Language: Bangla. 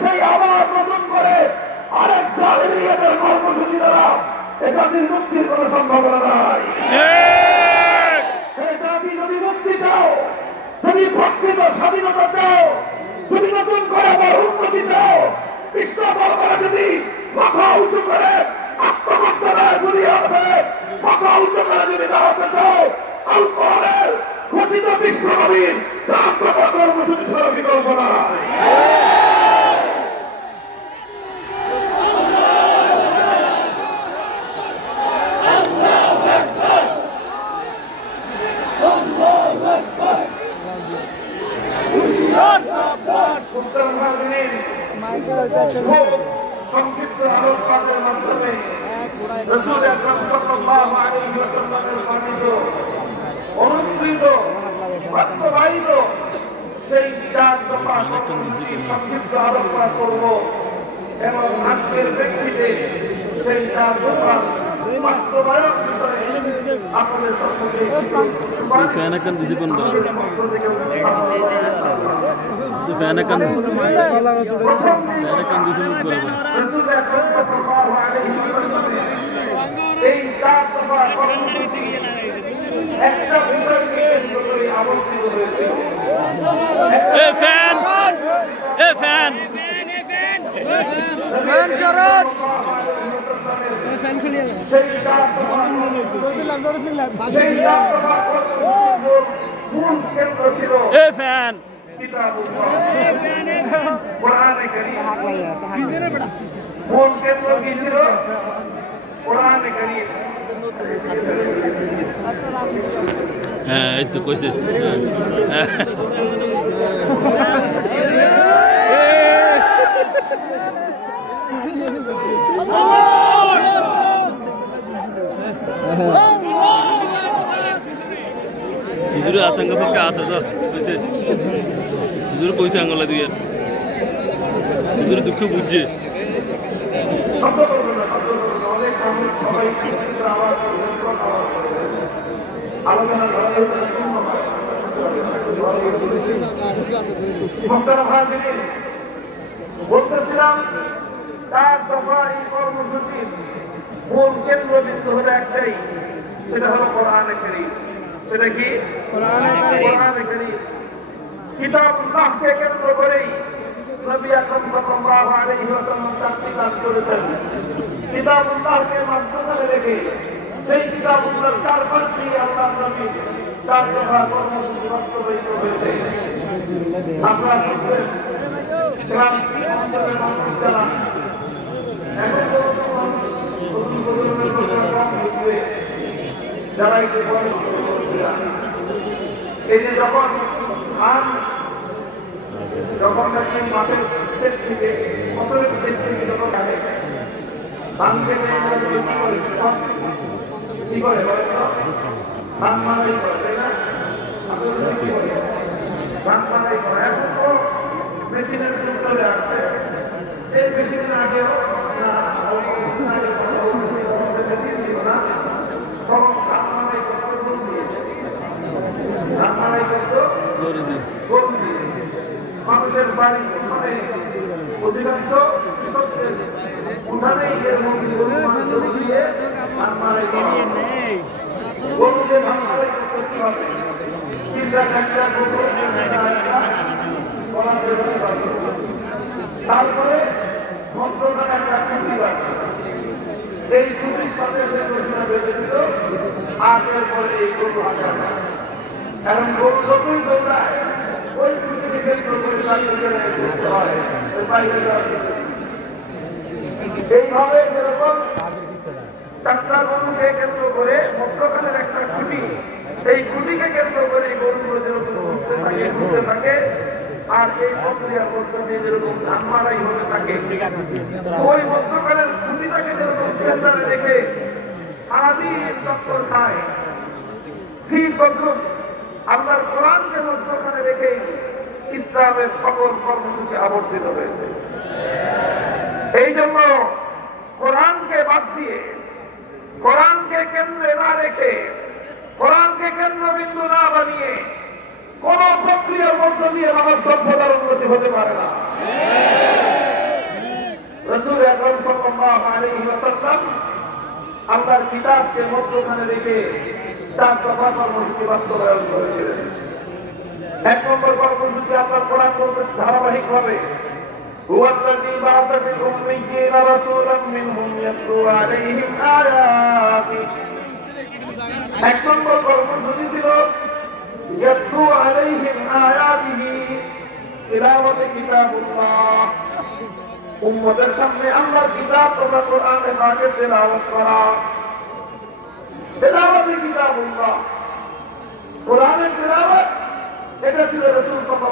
সেই আবার নতুন করে আরেক জাহিলিয়াতের কর্মসূচি দ্বারা এ জাতির মুক্তির কোনো সম্ভাবনা নাই। এই জাতি যদি মুক্তি চাও, যদি প্রকৃত স্বাধীনতা চাও, যদি নতুন করে আবার উন্নতি চাও, বিশ্ব দরবারে যদি মাথা উঁচু করে আত্মহত্যার দুনিয়াতে মাথা উঁচু করে যদি দাঁড়াতে চাও, আল কোরআনের ঘোষিত বিশ্বনবীর 4 দফা কর্মসূচি ছাড়া বিকল্প নাই। সংক্ষিপ্ত আলোচনার মাধ্যমে রাসূল আকরাম সাল্লাল্লাহু আলাইহি ওয়াসাল্লামের বর্ণিত অনুসৃত বাস্তবায়িত সেই 4 দফা সংক্ষিপ্ত আলোচনা করব এবং আজকের প্রেক্ষিতে সেই 4 দফা বাস্তবায়ন বিষয়ে আপনাদের সম্মুখে ফ্যান এখন দিছে কোন ফ্যান এখন দিছে মুখ বরাবর এই 4 দফা একটা বিষয়কে আবর্তিত হয়েছে। ফ্যান চরণ ফ্যান খুলিয়ে ফ্যান হ্যাঁ এই তো কইছে হুজুর আসাঙ্গা পক্ষে আছে তো কইছে হুজুর কইছে আঙ্গলা দিয়ে হুজুর দুঃখ বুঝছে বলতেছিলাম 4 দফা এই কর্মসূচির মূল কেন্দ্রবিন্দু হলো একটাই, সেটা হলো কোরআনে কারীম। সেটা কি? কোরআনে কারীম। কিতাবুল্লাহকে কেন্দ্র করেই নবী আকরাম সাল্লাল্লাহু আলাইহি ওয়াসাল্লাম 4টি কাজ করেছেন। কিতাবুল্লাহকে মাধ্যমে রেখে সেই কিতাবুল্লাহর চারপাশে আল্লাহর নবী 4 দফা কর্মসূচি বাস্তবায়িত হয়েছে। আপনারা বুঝলেন যারা এই যে যখন নাকি মাঠের থেকে ফসলের থেকে যখন আসে ধান খেতে কি করে ধান মারাই করে তাই না? ধান মারাই করে এখন তো মেশিনের যুগ চলে আসছে। এই মেশিনের আগেও মানুষের বাড়ি অধিকাংশ উঠানেই এর মধ্যে গরু দিয়ে ধান মারাই গরুকে ধান মারাই করতে হবে। তারপরে মন্ত্রণালয় একটা খুঁটি বাড়ে, এই খুঁটির সাথে সে ঘোষণা বেঁধে দিল। আর এরপরে এই গরু হাঁটা এখন গরু যতই দৌড়ায় ওই খুঁটিকে কেন্দ্র করে ঘুরতে হয় বাইরে যাওয়া। এইভাবে যেরকম একটা গরুকে কেন্দ্র করে মধ্যখানের একটা খুঁটি, এই খুঁটিকে কেন্দ্র করে গরুগুলো যেরকম ঘুরতে থাকে আর এই প্রক্রিয়ার মধ্যে দিয়ে যেরকম ধান মারাই হতে থাকে, ওই মধ্যখানের খুঁটিটাকে যেরকম কেন্দ্রে রেখে সারাদিন চক্কর খায়, ঠিক তদ্রুপ আল্লাহর কোরআনকে মধ্যখানে রেখে ইসলামের সকল কর্মসূচি আবর্তিত হয়েছে। এই জন্য কোরআনকে বাদ দিয়ে, কোরআনকে কেন্দ্রে না রেখে, কোরআনকে কেন্দ্রবিন্দু না বানিয়ে কোন প্রক্রিয়ার মধ্য দিয়ে মানব সভ্যতার উন্নতি হতে পারে না। আল্লাহর কিতাবকে মধ্যখানে রেখে 4 দফা কর্মসূচি বাস্তবায়ন করেছিলেন। 1 নম্বর কর্মসূচি আপনার কোরআন করবে ধারাবাহিকভাবে هو الذي بعث في الأميين رسولا منهم يتلو عليهم آياته। 1 নম্বর কর্মসূচি ছিল يتلو عليهم آياته تلاوة কিতাবুল্লাহ। উম্মতের সামনে আল্লাহর কিতাব তথা কোরআনে পাকের তেলাওয়াত করা। তেলাওয়াত কিতাবুল্লাহ, কোরআনের তেলাওয়াত, এটা ছিল রাসূল সাল্লাল্লাহু